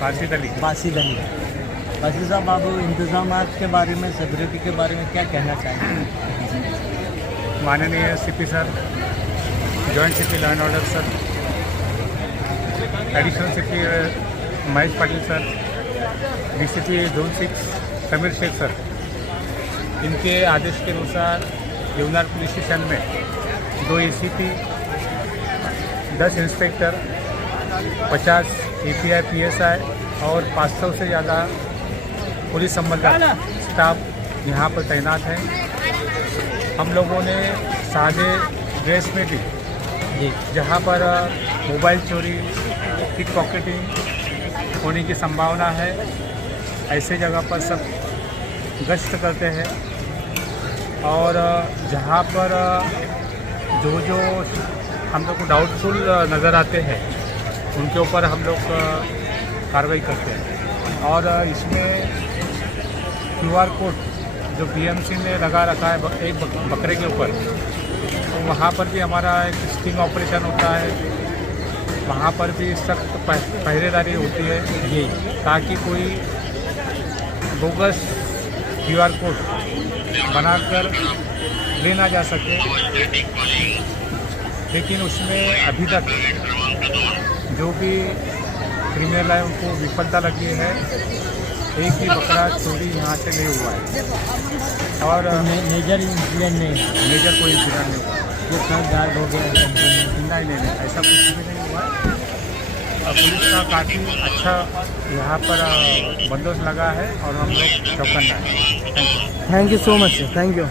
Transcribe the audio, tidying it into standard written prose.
बासित अली। बासित साहब, आप इंतजामात के बारे में, सिक्योरिटी के बारे में क्या कहना चाहेंगे? माननीय CP sir, joint CP law and order sir, additional CP Mahesh Patil sir, DCP zone 6 Sameer Shaikh sir, इनके आदेश के अनुसार यमुनार पुलिस स्टेशन में 2 एसीपी, 10 इंस्पेक्टर, 50 एपीआई पीएसआई और 500 से ज़्यादा पुलिस संबंधित स्टाफ यहाँ पर तैनात है। हम लोगों ने सादे ड्रेस में भी जहाँ पर मोबाइल चोरी, पिक पॉकेटिंग होने की संभावना है, ऐसे जगह पर सब गश्त करते हैं। और जहाँ पर जो हम लोग को डाउटफुल नज़र आते हैं उनके ऊपर हम लोग कार्रवाई करते हैं। और इसमें QR कोड जो BMC ने लगा रखा है एक बकरे के ऊपर, तो वहाँ पर भी हमारा एक स्टिंग ऑपरेशन होता है, वहाँ पर भी सख्त पहरेदारी होती है ये, ताकि कोई बोगस QR कोड बनाकर ले ना जा सके। लेकिन उसमें अभी तक जो भी क्रिमिनल है उनको विफलता लगी है। एक भी बकरा चोरी यहाँ से नहीं हुआ है और मेजर इंसिडेंट नहीं, मेजर कोई इंसिडेंट नहीं हुआ। जो सर गार्ड हो गया, नहीं, ऐसा कुछ भी नहीं हुआ। पुलिस का काफ़ी अच्छा यहाँ पर बंदोबस्त लगा है और हम लोग चौकन्ना है। Thank you so much sir, thank you.